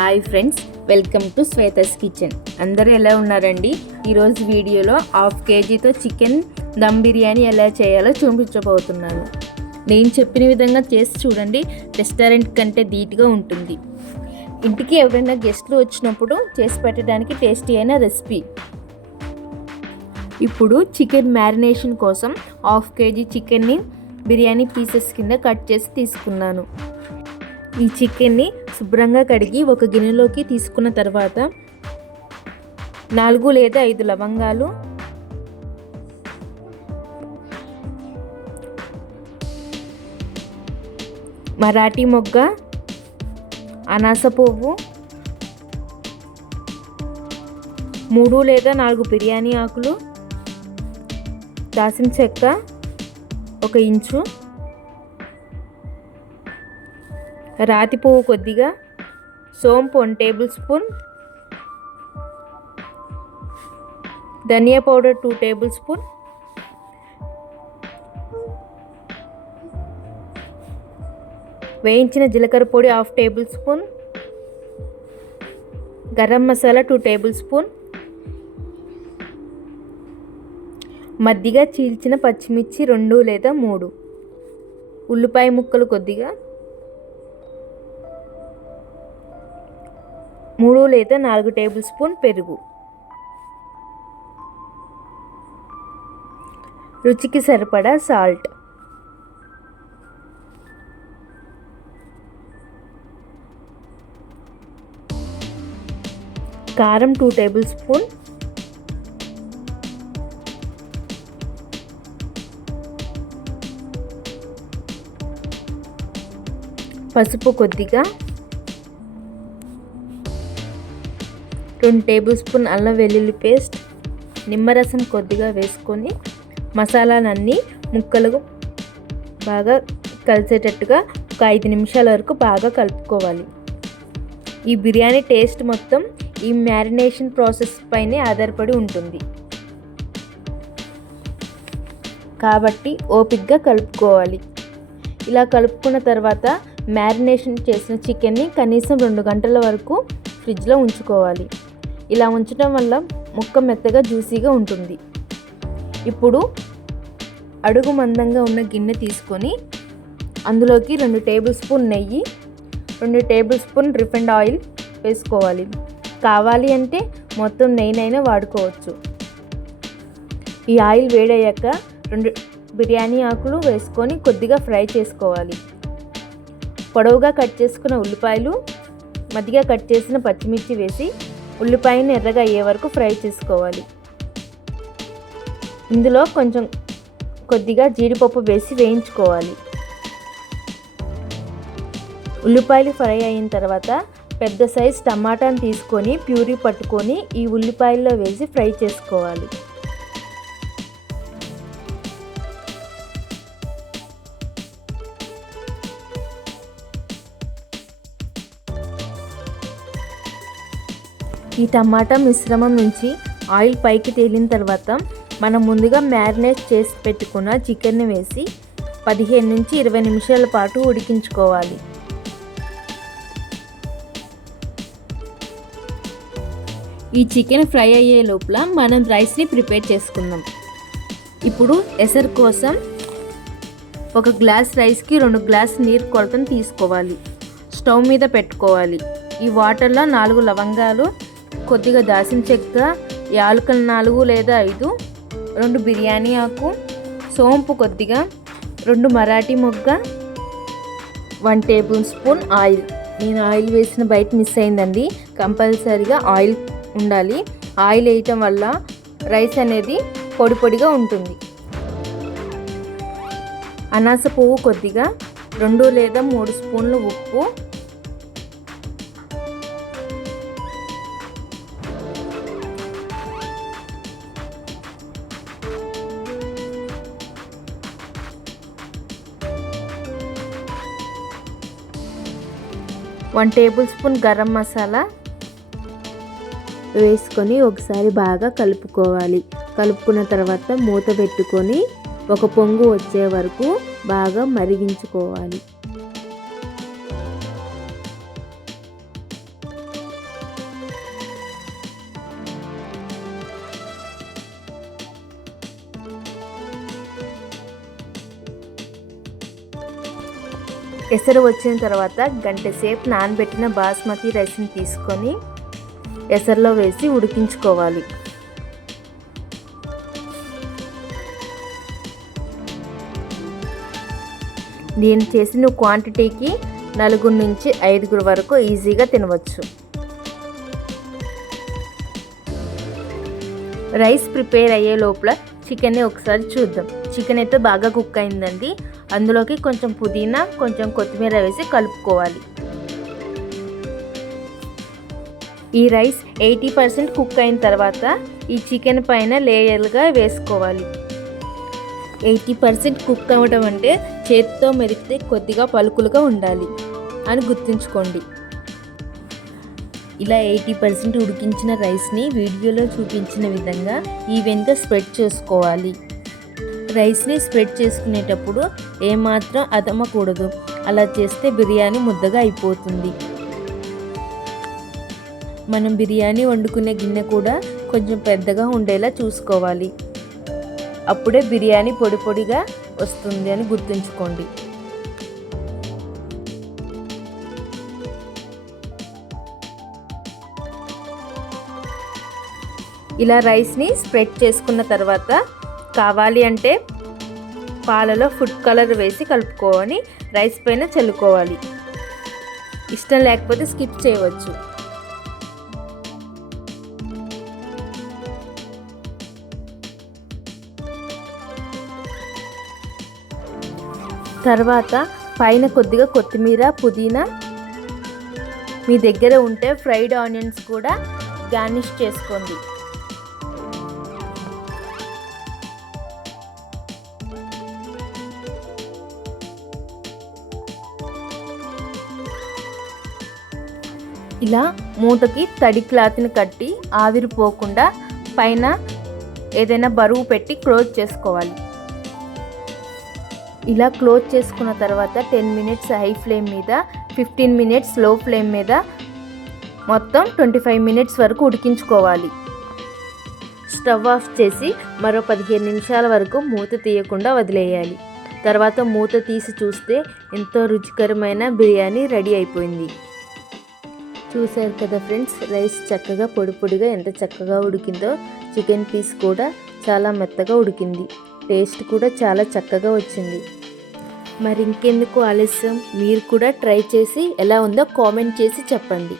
Hi friends, welcome to Shweta's kitchen. అందరూ ఎలా ఉన్నారండి? ఈరోజు వీడియోలో 1/2 kgతో చికెన్ దమ్ బిర్యానీ ఎలా చేయాలో చూపించబోతున్నాను. నేను చెప్పిన విధంగా చేసి చూడండి, రెస్టారెంట్ కంటే ధీటుగా ఉంటుంది. ఇంటికి ఎవరైనా గెస్ట్లు వచ్చినప్పుడు చేసి పెట్టడానికి టేస్టీ అయిన రెసిపీ. ఇప్పుడు చికెన్ మ్యారినేషన్ కోసం 1/2 kg చికెన్ని బిర్యానీ పీసెస్ కింద కట్ చేసి తీసుకున్నాను. ఈ చికెన్ని శుభ్రంగా కడిగి ఒక గిన్నెలోకి తీసుకున్న తర్వాత 4 లేదా 5 లవంగాలు, మరాఠీ మొగ్గ, అనాస పువ్వు, 3 లేదా 4 బిర్యానీ ఆకులు, దాల్చిన చెక్క 1 ఇంచు, రాతి పువ్వు కొద్దిగా, సోంపు 1 టేబుల్ స్పూన్, ధనియా పౌడర్ 2 టేబుల్ స్పూన్, వేయించిన జీలకర్ర పొడి 1/2 table spoon, garam masala 2 table spoon, మధ్యగా చీల్చిన పచ్చిమిర్చి 2 లేదా 3, ఉల్లిపాయ ముక్కలు కొద్దిగా, 3 లేదా 4 టేబుల్ స్పూన్ పెరుగు, రుచికి సరిపడా సాల్ట్, కారం 2 టేబుల్ స్పూన్, పసుపు కొద్దిగా, 2 టేబుల్ స్పూన్ అల్లం వెల్లుల్లి పేస్ట్, నిమ్మరసం కొద్దిగా వేసుకొని మసాలాలన్నీ ముక్కలకు బాగా కలిసేటట్టుగా ఒక 5 నిమిషాల వరకు బాగా కలుపుకోవాలి. ఈ బిర్యానీ టేస్ట్ మొత్తం ఈ మ్యారినేషన్ ప్రాసెస్ పైనే ఆధారపడి ఉంటుంది కాబట్టి ఓపికగా కలుపుకోవాలి. ఇలా కలుపుకున్న తర్వాత మ్యారినేషన్ చేసిన చికెన్ని కనీసం 2 గంటల వరకు ఫ్రిడ్జ్లో ఉంచుకోవాలి. ఇలా ఉంచడం వల్ల ముక్క మెత్తగా జ్యూసీగా ఉంటుంది. ఇప్పుడు అడుగు మందంగా ఉన్న గిన్నె తీసుకొని అందులోకి 2 టేబుల్ స్పూన్ నెయ్యి, 2 టేబుల్ స్పూన్ రిఫైండ్ ఆయిల్ వేసుకోవాలి. కావాలి అంటే మొత్తం నెయ్యినైనా వాడుకోవచ్చు. ఈ ఆయిల్ వేడయ్యాక 2 బిర్యానీ ఆకులు వేసుకొని కొద్దిగా ఫ్రై చేసుకోవాలి. పొడవుగా కట్ చేసుకున్న ఉల్లిపాయలు, మధ్యగా కట్ చేసిన పచ్చిమిర్చి వేసి ఉల్లిపాయని ఎర్రగా అయ్యే వరకు ఫ్రై చేసుకోవాలి. ఇందులో కొద్దిగా జీడిపప్పు వేసి వేయించుకోవాలి. ఉల్లిపాయలు ఫ్రై అయిన తర్వాత పెద్ద సైజ్ టమాటాని తీసుకొని ప్యూరీ పట్టుకొని ఈ ఉల్లిపాయల్లో వేసి ఫ్రై చేసుకోవాలి. ఈ టమాటా మిశ్రమం నుంచి ఆయిల్ పైకి తేలిన తర్వాత మనం ముందుగా మ్యారినేట్ చేసి పెట్టుకున్న చికెన్ని వేసి 15 నుంచి 20 నిమిషాల పాటు ఉడికించుకోవాలి. ఈ చికెన్ ఫ్రై అయ్యే లోపల మనం రైస్ని ప్రిపేర్ చేసుకుందాం. ఇప్పుడు ఎసరు కోసం 1 గ్లాస్ రైస్కి 2 గ్లాస్ నీరు కొలతను తీసుకోవాలి. స్టవ్ మీద పెట్టుకోవాలి. ఈ వాటర్లో 4 లవంగాలు, కొద్దిగా దాల్చిన చెక్క, యాలకులు 4 లేదా 5, 2 బిర్యానీ ఆకు, సోంపు కొద్దిగా, 2 మరాఠీ మొగ్గ, 1 టేబుల్ స్పూన్ ఆయిల్. నేను ఆయిల్ వేసిన బయట మిస్ అయిందండి. కంపల్సరీగా ఆయిల్ ఉండాలి. ఆయిల్ వేయటం వల్ల రైస్ అనేది పొడి పొడిగా ఉంటుంది. అనాస పువ్వు కొద్దిగా, 2 లేదా 3 స్పూన్లు ఉప్పు, one table spoon garam masala వేసుకొని ఒకసారి బాగా కలుపుకోవాలి. కలుపుకున్న తర్వాత మూత పెట్టుకొని 1 పొంగు వచ్చే వరకు బాగా మరిగించుకోవాలి. ఎసరు వచ్చిన తర్వాత గంట సేపు నానబెట్టిన బాస్మతి రైస్ని తీసుకొని ఎసరులో వేసి ఉడికించుకోవాలి. నేను చేసిన క్వాంటిటీకి 4 నుంచి 5 వరకు ఈజీగా తినవచ్చు. రైస్ ప్రిపేర్ అయ్యే లోపల చికెన్ని ఒకసారి చూద్దాం. చికెన్ అయితే బాగా కుక్ అయిందండి. అందులోకి కొంచెం పుదీనా, కొంచెం కొత్తిమీర వేసి కలుపుకోవాలి. ఈ రైస్ 80% కుక్ అయిన తర్వాత ఈ చికెన్ పైన లేయర్లుగా వేసుకోవాలి. 80% కుక్ అవ్వడం అంటే చేతితో మెరిపితే కొద్దిగా పలుకులుగా ఉండాలి అని గుర్తుంచుకోండి. ఇలా 80% ఉడికించిన రైస్ని వీడియోలో చూపించిన విధంగా ఈవెన్గా స్ప్రెడ్ చేసుకోవాలి. రైస్ని స్ప్రెడ్ చేసుకునేటప్పుడు ఏమాత్రం అదమకూడదు. అలా చేస్తే బిర్యానీ ముద్దగా అయిపోతుంది. మనం బిర్యానీ వండుకునే గిన్నె కూడా కొంచెం పెద్దగా ఉండేలా చూసుకోవాలి. అప్పుడే బిర్యానీ పొడి పొడిగా వస్తుంది అని గుర్తుంచుకోండి. ఇలా రైస్ని స్ప్రెడ్ చేసుకున్న తర్వాత కావాలి అంటే పాలలో ఫుడ్ కలర్ వేసి కలుపుకొని రైస్ పైన చల్లుకోవాలి. ఇష్టం లేకపోతే స్కిప్ చేయవచ్చు. తర్వాత పైన కొద్దిగా కొత్తిమీర, పుదీనా, మీ దగ్గర ఉంటే ఫ్రైడ్ ఆనియన్స్ కూడా గార్నిష్ చేసుకోండి. ఇలా మూతకి తడి క్లాత్ని కట్టి ఆవిరిపోకుండా పైన ఏదైనా బరువు పెట్టి క్లోజ్ చేసుకోవాలి. ఇలా క్లోజ్ చేసుకున్న తర్వాత 10 మినిట్స్ హై ఫ్లేమ్ మీద, 15 మినిట్స్ లో ఫ్లేమ్ మీద మొత్తం 25 మినిట్స్ వరకు ఉడికించుకోవాలి. స్టవ్ ఆఫ్ చేసి మరో 15 నిమిషాల వరకు మూత తీయకుండా వదిలేయాలి. తర్వాత మూత తీసి చూస్తే ఎంతో రుచికరమైన బిర్యానీ రెడీ అయిపోయింది. చూశారు కదా ఫ్రెండ్స్, రైస్ చక్కగా పొడి పొడిగా ఎంత చక్కగా ఉడికిందో. చికెన్ పీస్ కూడా చాలా మెత్తగా ఉడికింది. టేస్ట్ కూడా చాలా చక్కగా వచ్చింది. మరి ఇంకెందుకు ఆలస్యం, మీరు కూడా ట్రై చేసి ఎలా ఉందో కామెంట్ చేసి చెప్పండి.